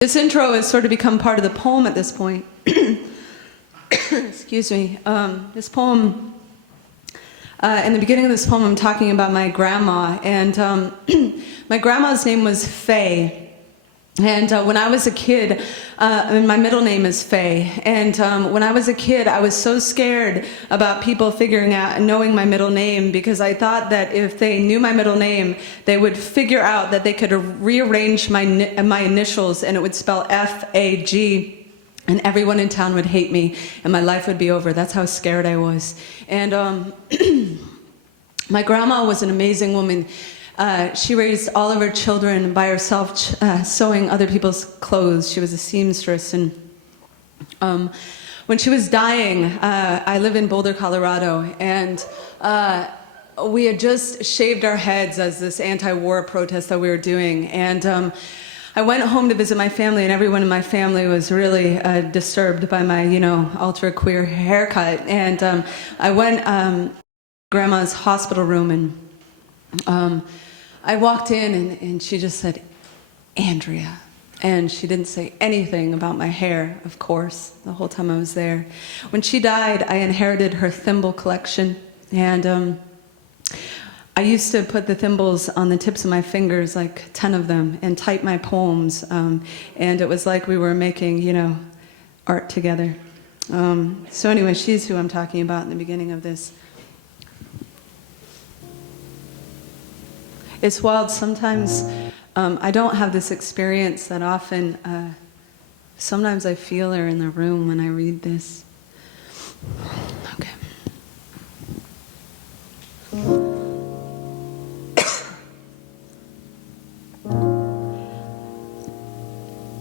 This intro has sort of become part of the poem at this point. Excuse me. This poem, in the beginning of this poem, I'm talking about my grandma. And my grandma's name was Faye. And when I was a kid, and my middle name is Faye. And when I was a kid, I was so scared about people figuring out and knowing my middle name, because I thought that if they knew my middle name, they would figure out that they could rearrange my initials and it would spell F-A-G. And everyone in town would hate me and my life would be over. That's how scared I was. And my grandma was an amazing woman. She raised all of her children by herself, sewing other people's clothes. She was a seamstress. And when she was dying, I live in Boulder, Colorado, and we had just shaved our heads as this anti-war protest that we were doing. And I went home to visit my family, and everyone in my family was really disturbed by my, ultra-queer haircut. And I went to Grandma's hospital room, and I walked in and she just said, "Andrea." And she didn't say anything about my hair, of course, the whole time I was there. When she died, I inherited her thimble collection. And I used to put the thimbles on the tips of my fingers, like 10 of them, and type my poems. And it was like we were making, art together. So anyway, she's who I'm talking about in the beginning of this. It's wild. Sometimes I don't have this experience that often. Sometimes I feel her in the room when I read this. Okay.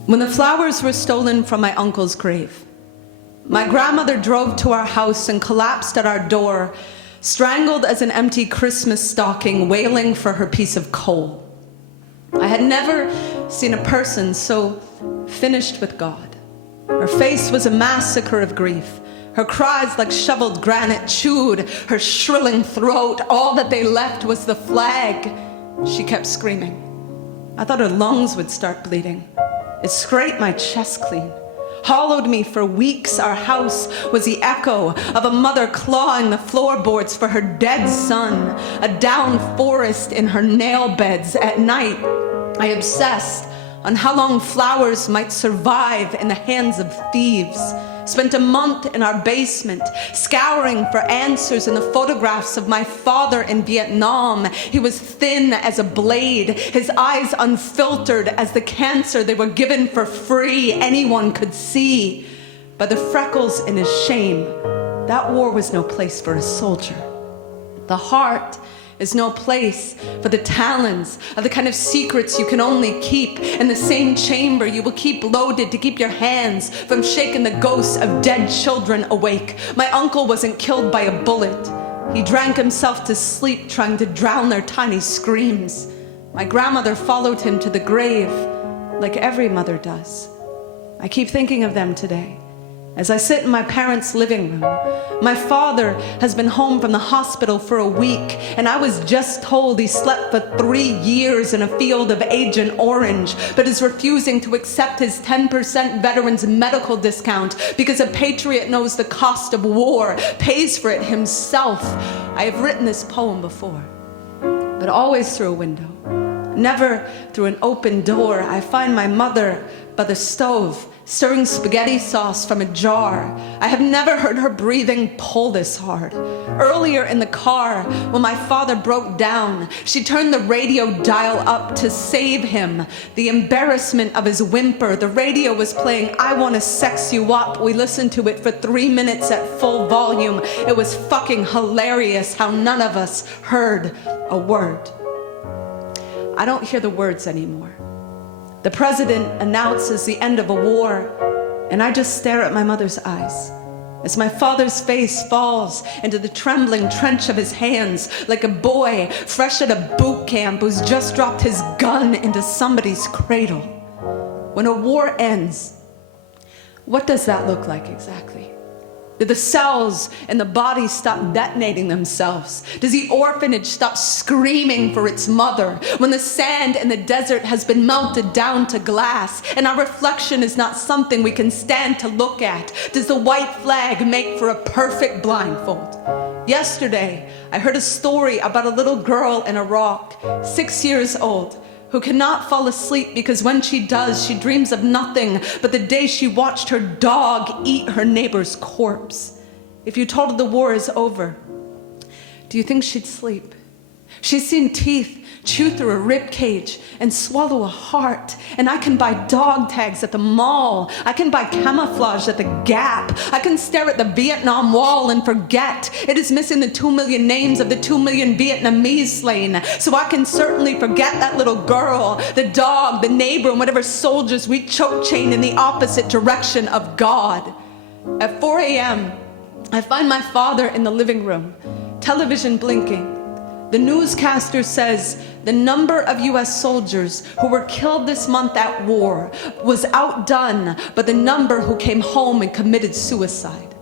When the flowers were stolen from my uncle's grave, my grandmother drove to our house and collapsed at our door, strangled as an empty Christmas stocking, wailing for her piece of coal. I had never seen a person so finished with God. Her face was a massacre of grief. Her cries like shoveled granite chewed her shrilling throat. All that they left was the flag. She kept screaming. I thought her lungs would start bleeding. It scraped my chest clean, hollowed me for weeks. Our house was the echo of a mother clawing the floorboards for her dead son, a down forest in her nail beds. At night, I obsessed on how long flowers might survive in the hands of thieves. Spent a month in our basement, scouring for answers in the photographs of my father in Vietnam. He was thin as a blade, his eyes unfiltered as the cancer they were given for free anyone could see. By the freckles in his shame, that war was no place for a soldier. The heart is no place for the talons of the kind of secrets you can only keep in the same chamber you will keep loaded to keep your hands from shaking the ghosts of dead children awake. My uncle wasn't killed by a bullet. He drank himself to sleep trying to drown their tiny screams. My grandmother followed him to the grave like every mother does. I keep thinking of them today as I sit in my parents' living room. My father has been home from the hospital for a week, and I was just told he slept for 3 years in a field of Agent Orange, but is refusing to accept his 10% veterans medical discount because a patriot knows the cost of war, pays for it himself. I have written this poem before, but always through a window, never through an open door. I find my mother by the stove, stirring spaghetti sauce from a jar. I have never heard her breathing pull this hard. Earlier in the car, when my father broke down, she turned the radio dial up to save him. The embarrassment of his whimper. The radio was playing "I Wanna Sex You Up." We listened to it for 3 minutes at full volume. It was fucking hilarious how none of us heard a word. I don't hear the words anymore. The president announces the end of a war, and I just stare at my mother's eyes as my father's face falls into the trembling trench of his hands like a boy fresh out of boot camp who's just dropped his gun into somebody's cradle. When a war ends, what does that look like exactly? Did the cells in the body stop detonating themselves? Does the orphanage stop screaming for its mother when the sand in the desert has been melted down to glass and our reflection is not something we can stand to look at? Does the white flag make for a perfect blindfold? Yesterday, I heard a story about a little girl in Iraq, 6 years old, who cannot fall asleep because when she does, she dreams of nothing but the day she watched her dog eat her neighbor's corpse. If you told her the war is over, do you think she'd sleep? She's seen teeth chew through a rib cage and swallow a heart. And I can buy dog tags at the mall. I can buy camouflage at the Gap. I can stare at the Vietnam Wall and forget it is missing the 2 million names of the 2 million Vietnamese slain. So I can certainly forget that little girl, the dog, the neighbor, and whatever soldiers we choke chain in the opposite direction of God. At 4 a.m., I find my father in the living room, television blinking. The newscaster says the number of U.S. soldiers who were killed this month at war was outdone by the number who came home and committed suicide.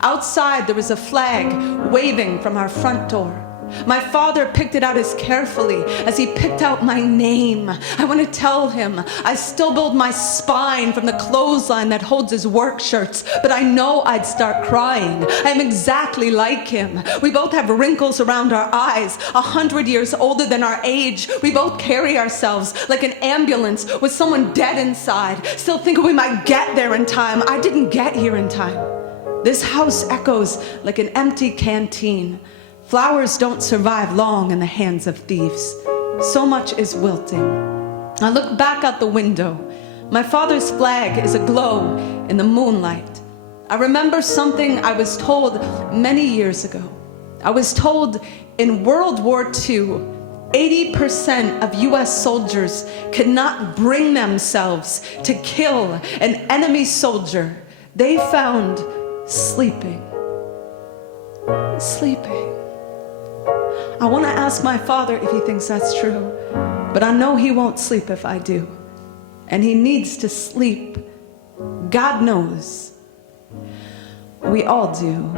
Outside, there was a flag waving from our front door. My father picked it out as carefully as he picked out my name. I want to tell him I still build my spine from the clothesline that holds his work shirts, but I know I'd start crying. I am exactly like him. We both have wrinkles around our eyes, 100 years older than our age. We both carry ourselves like an ambulance with someone dead inside, still thinking we might get there in time. I didn't get here in time. This house echoes like an empty canteen. Flowers don't survive long in the hands of thieves. So much is wilting. I look back out the window. My father's flag is aglow in the moonlight. I remember something I was told many years ago. I was told in World War II, 80% of US soldiers could not bring themselves to kill an enemy soldier they found sleeping. Sleeping. I want to ask my father if he thinks that's true, but I know he won't sleep if I do. And he needs to sleep. God knows. We all do.